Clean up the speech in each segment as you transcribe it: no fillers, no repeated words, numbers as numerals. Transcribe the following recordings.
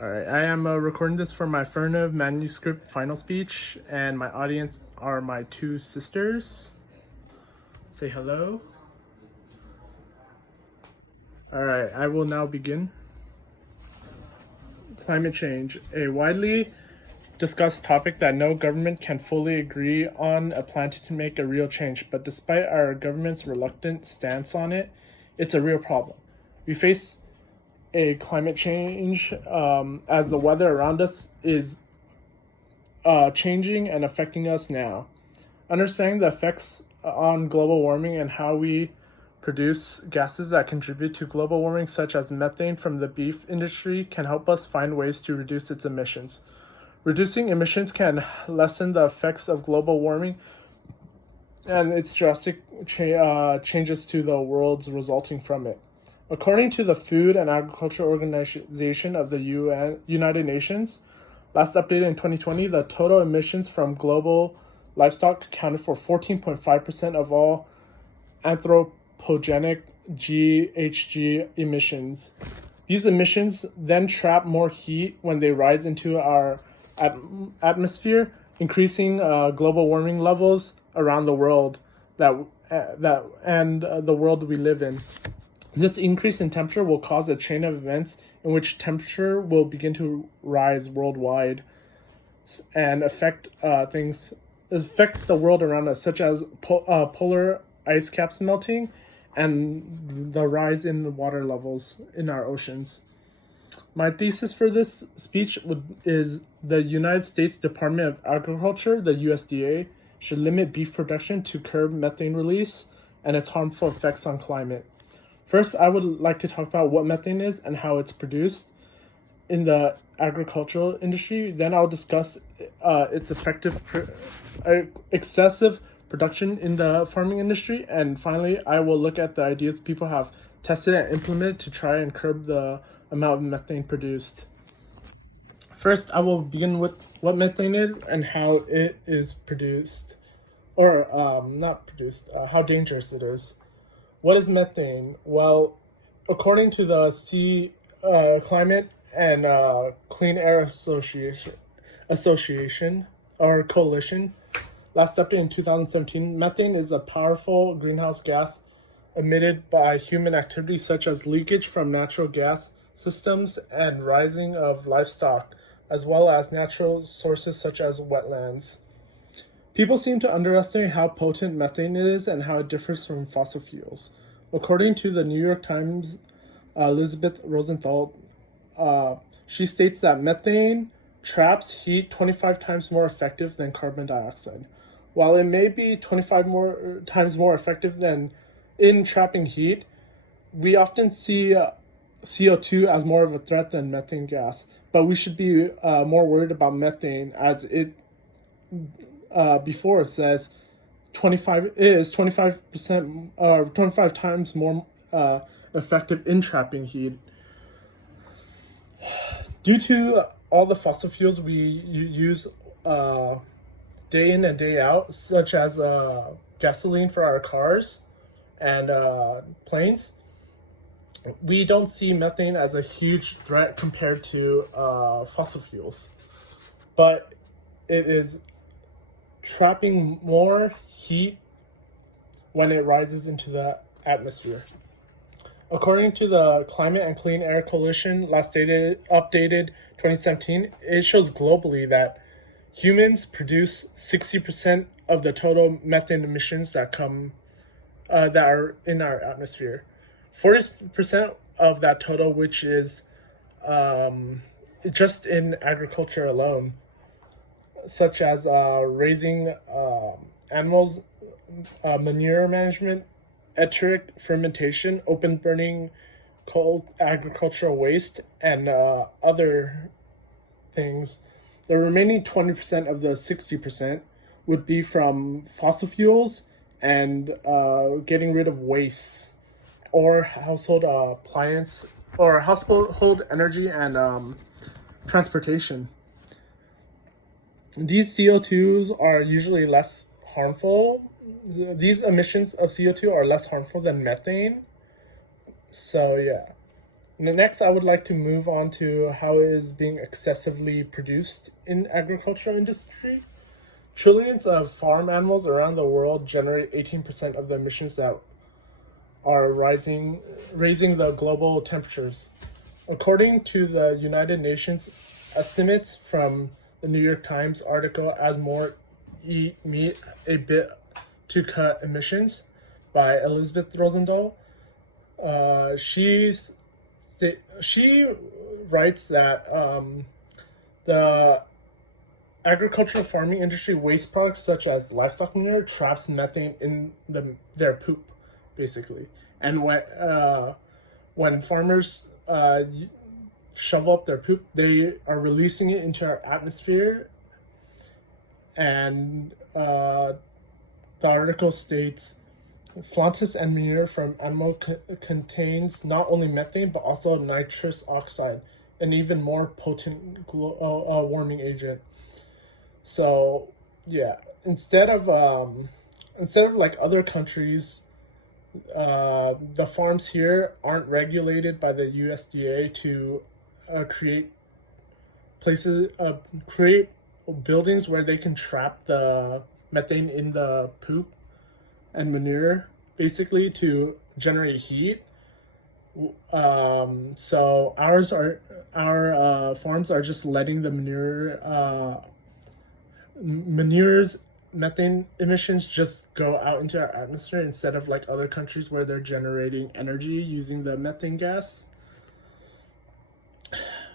All right, I am recording this for my Affirmative manuscript final speech, and my audience are my two sisters. Say hello. All right, I will now begin. Climate change, a widely discussed topic that no government can fully agree on a plan to make a real change, but despite our government's reluctant stance on it, it's a real problem. We face a climate change as the weather around us is changing and affecting us now. Understanding the effects on global warming and how we produce gases that contribute to global warming, such as methane from the beef industry, can help us find ways to reduce its emissions. Reducing emissions can lessen the effects of global warming and its drastic changes to the world resulting from it. According to the Food and Agriculture Organization of the United Nations, last updated in 2020, the total emissions from global livestock accounted for 14.5% of all anthropogenic GHG emissions. These emissions then trap more heat when they rise into our atmosphere, increasing global warming levels around the world and the world we live in. This increase in temperature will cause a chain of events in which temperature will begin to rise worldwide and affect the world around us, such as polar ice caps melting and the rise in water levels in our oceans. My thesis for this speech is the United States Department of Agriculture, the USDA, should limit beef production to curb methane release and its harmful effects on climate. First, I would like to talk about what methane is and how it's produced in the agricultural industry. Then I'll discuss its excessive production in the farming industry. And finally, I will look at the ideas people have tested and implemented to try and curb the amount of methane produced. First, I will begin with what methane is and how it is produced, or not produced, how dangerous it is. What is methane? Well, according to the Climate and Clean Air Association or Coalition, last update in 2017, methane is a powerful greenhouse gas emitted by human activities such as leakage from natural gas systems and rising of livestock, as well as natural sources such as wetlands. People seem to underestimate how potent methane is and how it differs from fossil fuels. According to the New York Times, Elizabeth Rosenthal, she states that methane traps heat 25 times more effective than carbon dioxide. While it may be 25 times more effective than in trapping heat, we often see CO2 as more of a threat than methane gas. But we should be more worried about methane, as it before it says 25% or 25 times more effective in trapping heat. Due to all the fossil fuels we use day in and day out, such as gasoline for our cars and planes, we don't see methane as a huge threat compared to fossil fuels. But it is trapping more heat when it rises into the atmosphere. According to the Climate and Clean Air Coalition, updated 2017, it shows globally that humans produce 60% of the total methane emissions that are in our atmosphere. 40% of that total, which is just in agriculture alone, such as raising animals, manure management, enteric fermentation, open burning coal agricultural waste, and other things. The remaining 20% of the 60% would be from fossil fuels and getting rid of waste or household appliance or household energy and transportation. These CO2s are usually less harmful. These emissions of CO2 are less harmful than methane. So yeah. Next, I would like to move on to how it is being excessively produced in agricultural industry. Trillions of farm animals around the world generate 18% of the emissions that are raising the global temperatures. According to the United Nations estimates from the New York Times article, As More Eat Meat, a Bit to Cut Emissions by Elizabeth Rosendahl, she writes that the agricultural farming industry waste products such as livestock manure traps methane in their poop, basically. And when farmers shovel up their poop, they are releasing it into our atmosphere. And the article states, Flauntus and manure from animal contains not only methane but also nitrous oxide, an even more potent warming agent. So yeah, instead of like other countries, the farms here aren't regulated by the USDA to create buildings where they can trap the methane in the poop and manure, basically to generate heat. So our farms are just letting the manure's methane emissions just go out into our atmosphere instead of like other countries where they're generating energy using the methane gas.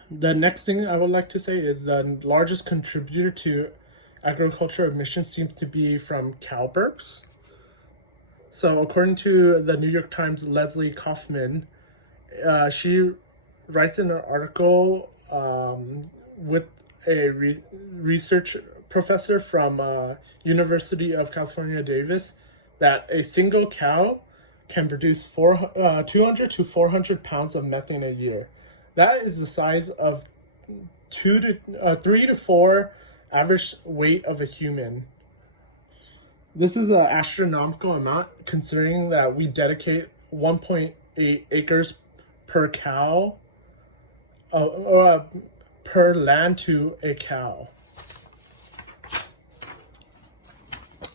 The next thing I would like to say is the largest contributor to agricultural emissions seems to be from cow burps. So according to the New York Times' Leslie Kaufman, she writes in an article with a research professor from University of California, Davis, that a single cow can produce 200 to 400 pounds of methane a year. That is the size of 3 to 4 average weight of a human. This is an astronomical amount, considering that we dedicate 1.8 acres per cow, per land to a cow.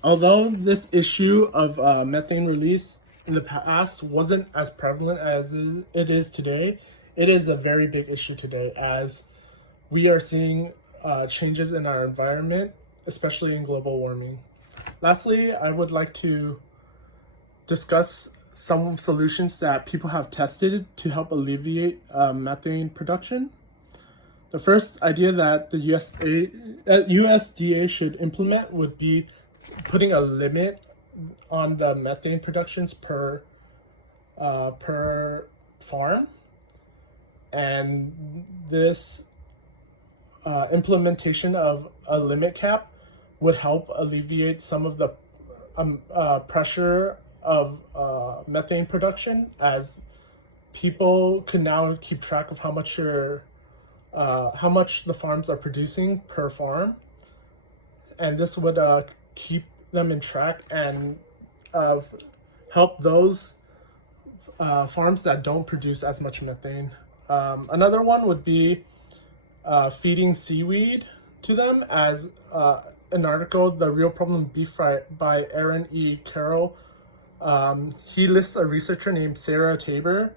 Although this issue of methane release in the past wasn't as prevalent as it is today, it is a very big issue today, as we are seeing changes in our environment, especially in global warming. Lastly, I would like to discuss some solutions that people have tested to help alleviate methane production. The first idea that the USDA should implement would be putting a limit on the methane productions per farm, and this implementation of a limit cap would help alleviate some of the pressure of methane production, as people can now keep track of how much the farms are producing per farm, and this would keep them in track and help those farms that don't produce as much methane. Another one would be feeding seaweed to them, as an article, The Real Problem of Beef by Aaron E. Carroll. He lists a researcher named Sarah Tabor,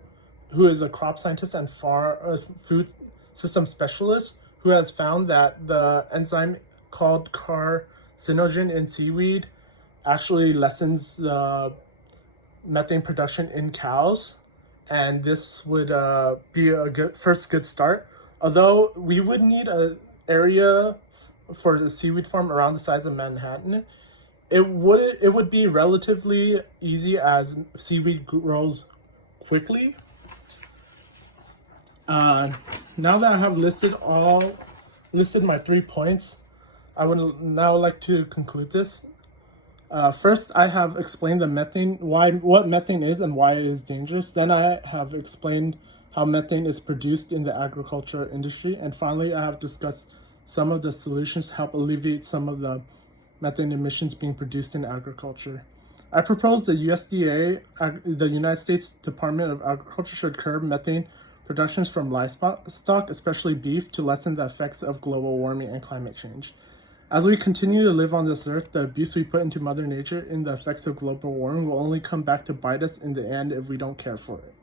who is a crop scientist and food system specialist, who has found that the enzyme called carcinogen in seaweed actually lessens the methane production in cows, and this would be a good start. Although we would need an area for the seaweed farm around the size of Manhattan, it would be relatively easy as seaweed grows quickly. Now that I have listed my 3 points, I would now like to conclude this. First, I have explained what methane is and why it is dangerous. Then I have explained how methane is produced in the agriculture industry. And finally, I have discussed some of the solutions to help alleviate some of the methane emissions being produced in agriculture. I propose the USDA, the United States Department of Agriculture, should curb methane productions from livestock, especially beef, to lessen the effects of global warming and climate change. As we continue to live on this earth, the abuse we put into Mother Nature and the effects of global warming will only come back to bite us in the end if we don't care for it.